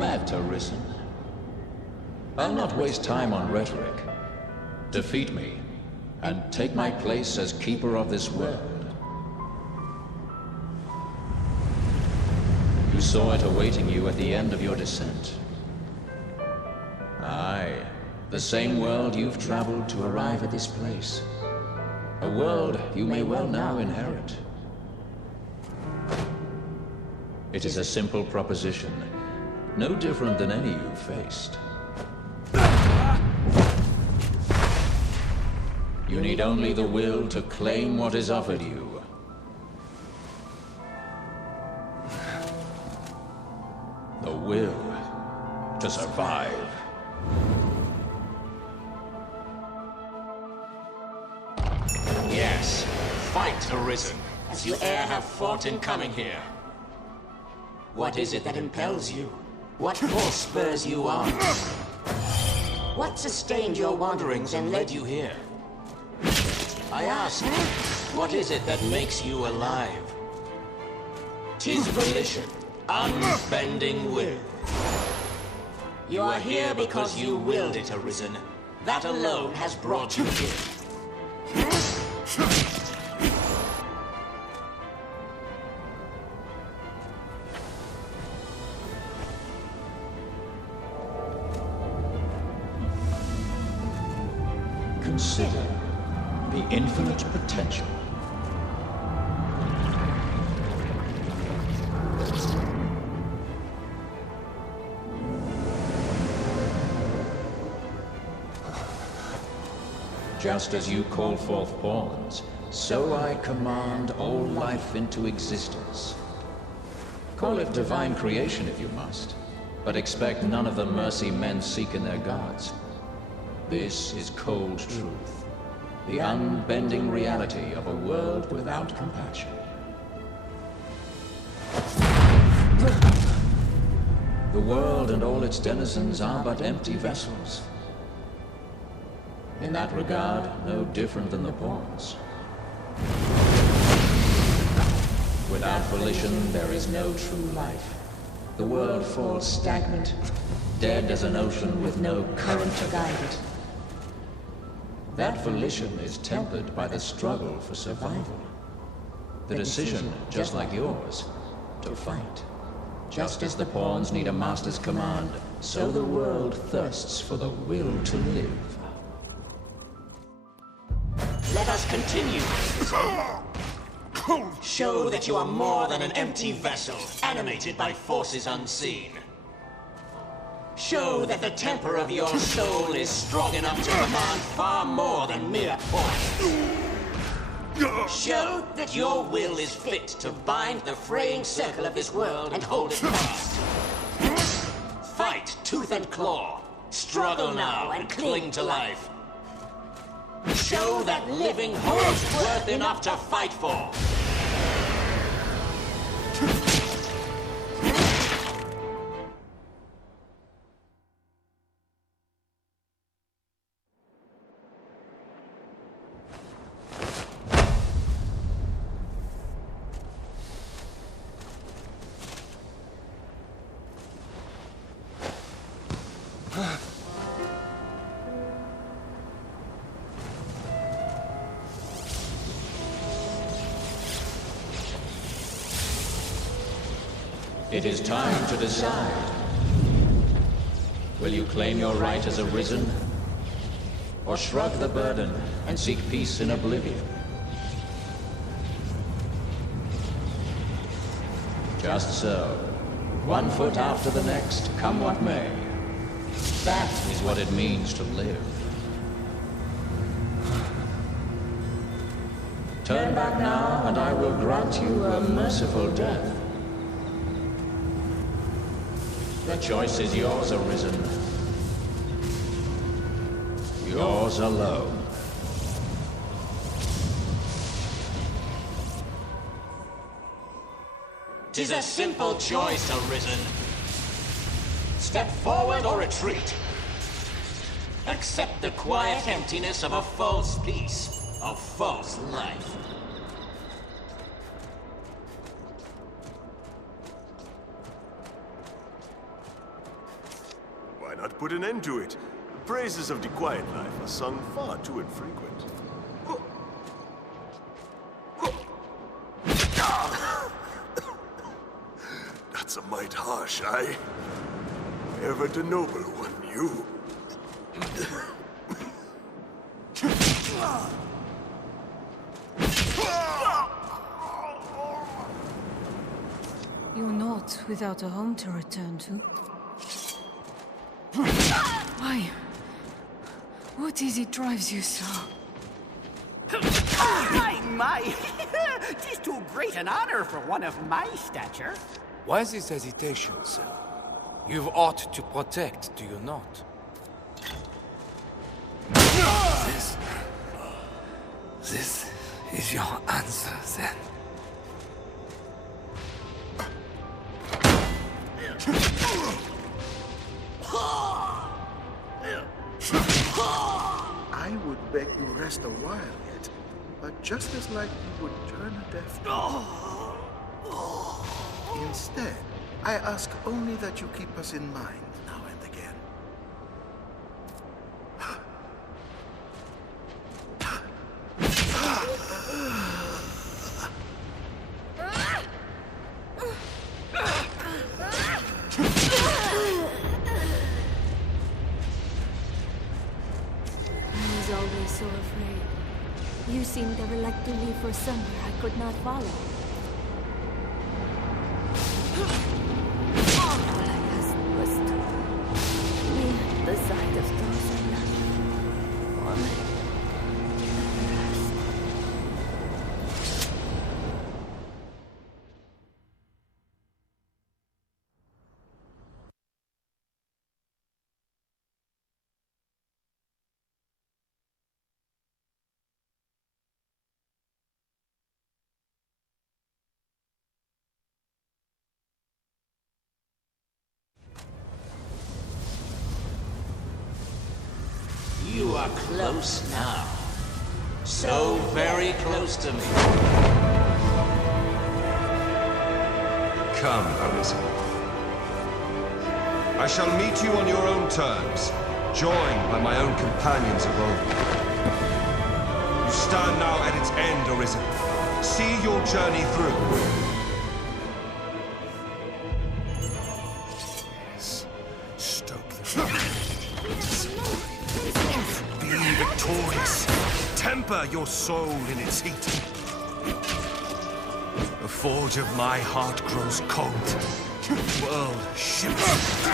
met, Arisen. I'll not waste time on rhetoric. Defeat me, and take my place as keeper of this world. You saw it awaiting you at the end of your descent. Aye, the same world you've traveled to arrive at this place. A world you may well now inherit. It is a simple proposition, no different than any you've faced. You need only the will to claim what is offered you. The will to survive. Yes, fight, Arisen, as you e'er have fought in coming here. What is it that impels you? What force spurs you on? What sustained your wanderings and led you here? I ask, what is it that makes you alive? 'Tis volition, unbending will. You are here because you willed it, Arisen. That alone has brought you here. Consider the infinite potential. Just as you call forth pawns, so I command all life into existence. Call it divine creation if you must, but expect none of the mercy men seek in their gods. This is cold truth, the unbending reality of a world without compassion. The world and all its denizens are but empty vessels. In that regard, no different than the pawns. Without volition, there is no true life. The world falls stagnant, dead as an ocean with no current to guide it. That volition is tempered by the struggle for survival. The decision, just like yours, to fight. Just as the pawns need a master's command, so the world thirsts for the will to live. Let us continue. Show that you are more than an empty vessel, animated by forces unseen. Show that the temper of your soul is strong enough to command far more than mere force. Show that your will is fit to bind the fraying circle of this world and hold it fast. Fight tooth and claw. Struggle now and cling to life. Show that living holds worth enough to fight for. It is time to decide. Will you claim your right as Arisen? Or shrug the burden and seek peace in oblivion? Just so. One foot after the next, come what may. That is what it means to live. Turn back now, and I will grant you a merciful death. The choice is yours, Arisen. Yours alone. 'Tis a simple choice, Arisen. Step forward or retreat. Accept the quiet emptiness of a false peace, a false life. Why not put an end to it? The praises of the quiet life are sung far too infrequent. That's a mite harsh, aye? Ever the noble one, you. You're not without a home to return to. Why? What is it drives you so? My! 'Tis too great an honor for one of my stature. Why this hesitation, sir? You've aught to protect, do you not? This is your answer, then. I would beg you rest a while yet, but just as like you would turn a deaf ear. Instead, I ask only that you keep us in mind now and again. I was always so afraid. You seemed ever like to leave for somewhere I could not follow. All I asked was to be at the side of those I loved. For my rest. You are close now. So very close to me. Come, Arisen. I shall meet you on your own terms, joined by my own companions of old. You stand now at its end, Arisen. See your journey through. Yes. Stoke the fire. Be victorious. Temper your soul in its heat. The forge of my heart grows cold. The world shivers.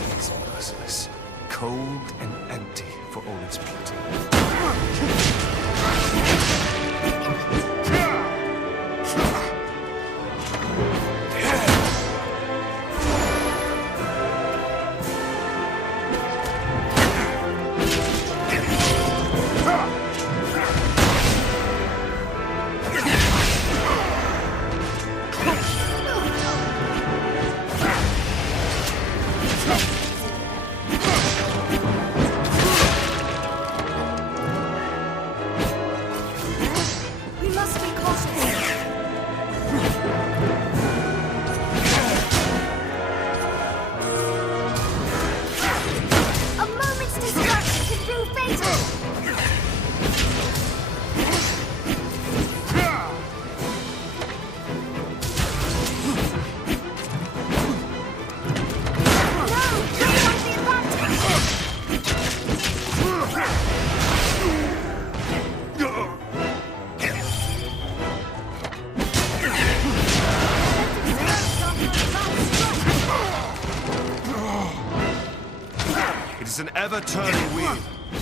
It is merciless, cold and empty for all its beauty. We must be cautious. A moment's distraction can prove fatal. No, we want the advantage. It is an ever-turning wheel,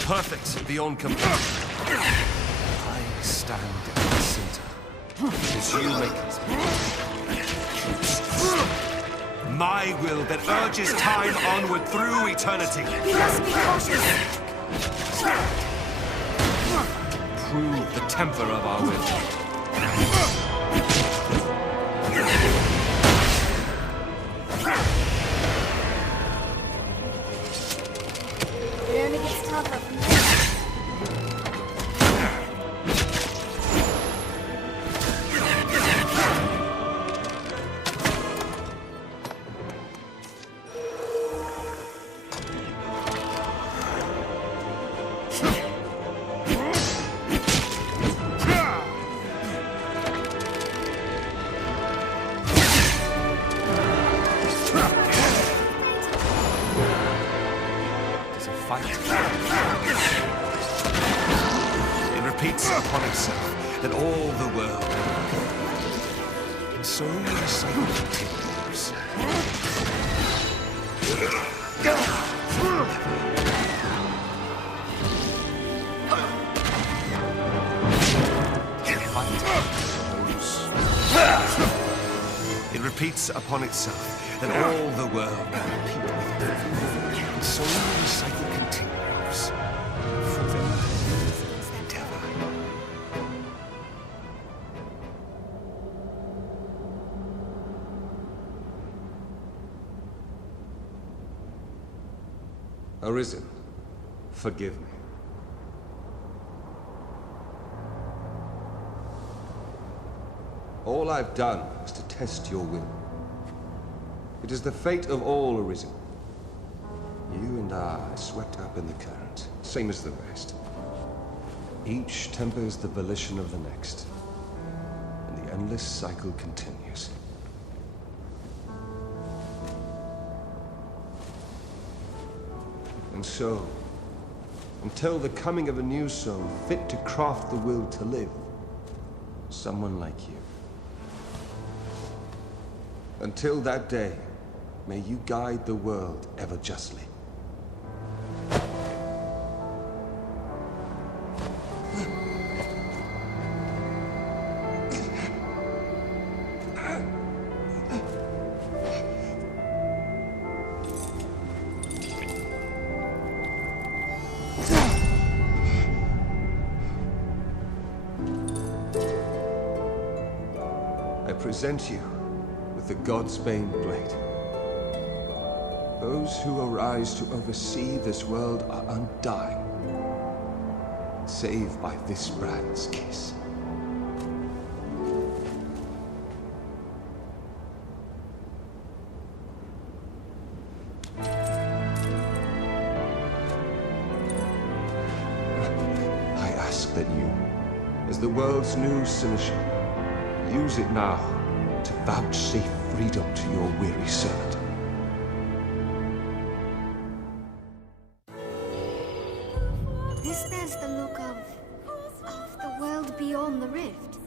perfect beyond compare. I stand at the center, as you make it. My will that urges time onward through eternity. We must be cautious. Prove the temper of our will. It only gets tougher from here. It repeats upon itself that all the world, and so the cycle continues. It repeats upon itself that all the world will repeat with it. And so the cycle continues forever and ever. Arisen, forgive me. All I've done is to test your will. It is the fate of all Arisen. You and I are swept up in the current, same as the rest. Each tempers the volition of the next, and the endless cycle continues. And so, until the coming of a new soul fit to craft the will to live, someone like you. Until that day, may you guide the world ever justly. I present you with the Godsbane blade. Those who arise to oversee this world are undying, save by this brand's kiss. I ask that you, as the world's new Seneschal, use it now to vouchsafe freedom to your weary servant. This bears the look of the world beyond the rift.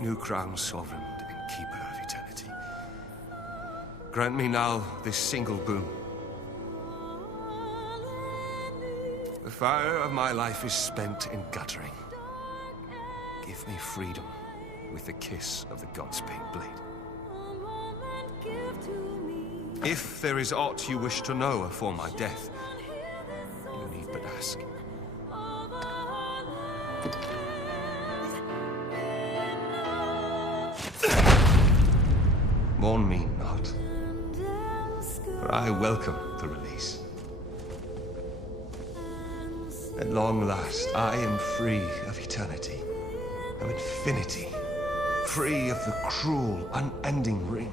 New crown sovereign and keeper of eternity. Grant me now this single boon. The fire of my life is spent in guttering. Give me freedom with the kiss of the Godsbane blade. If there is aught you wish to know afore my death, you need but ask. Mourn me not, for I welcome the release. At long last, I am free of eternity, of infinity, free of the cruel, unending ring.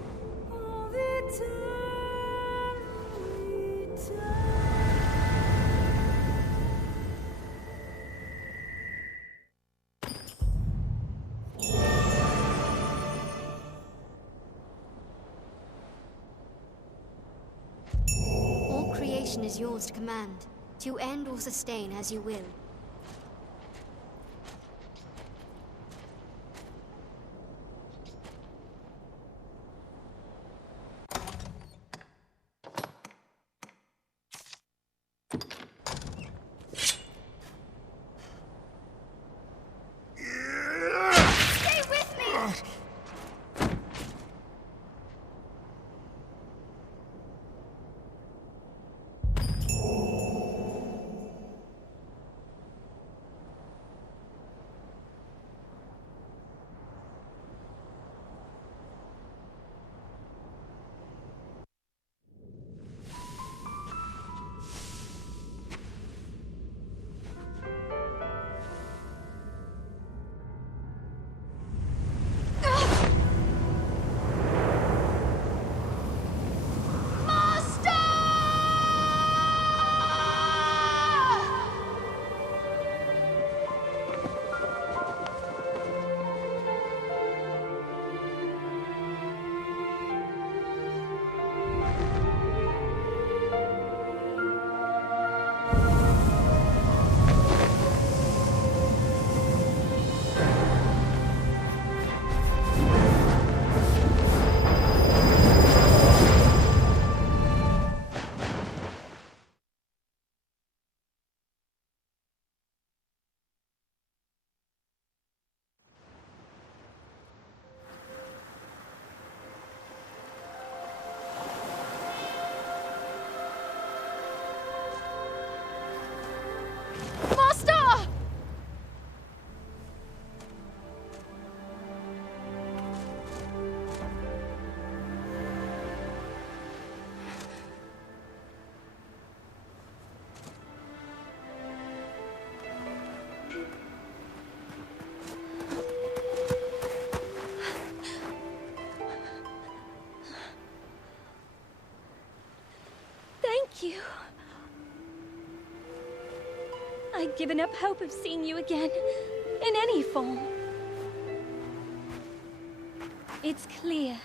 All creation is yours to command, to end or sustain as you will. Stay with me! given up hope of seeing you again, in any form. It's clear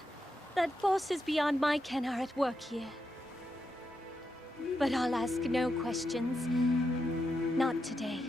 that forces beyond my ken are at work here. But I'll ask no questions. Not today.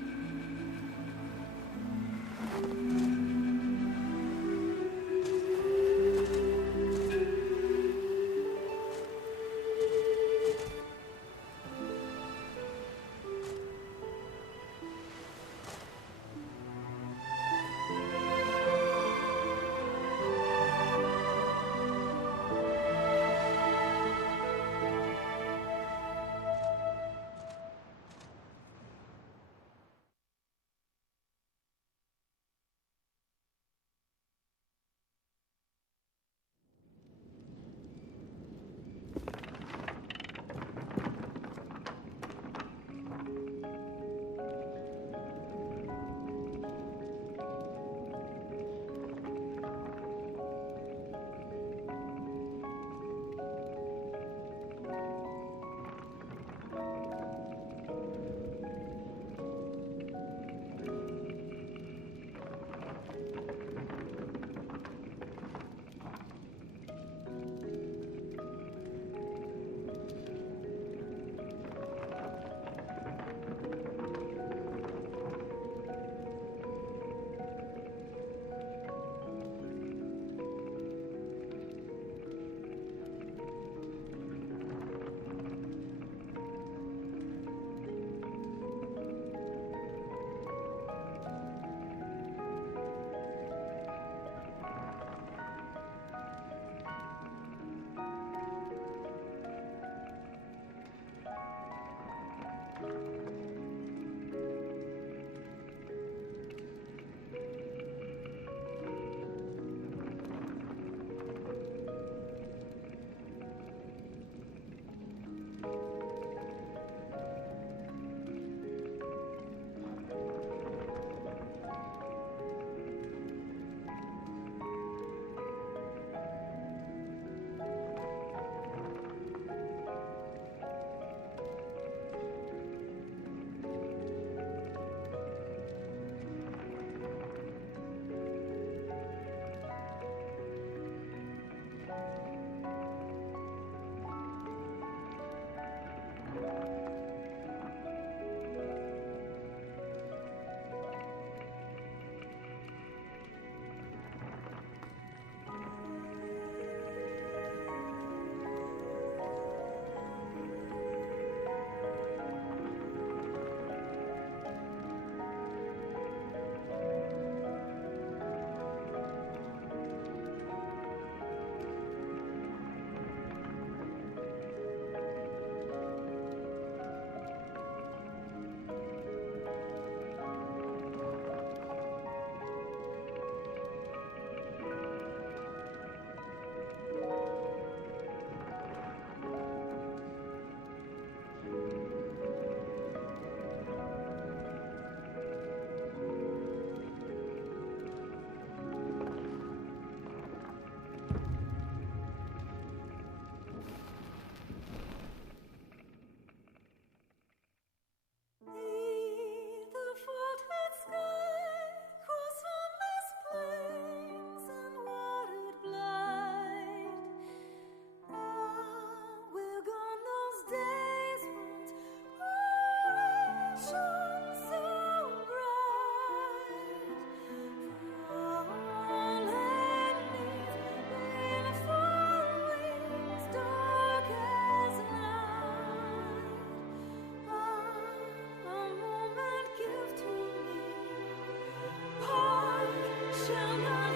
Shall not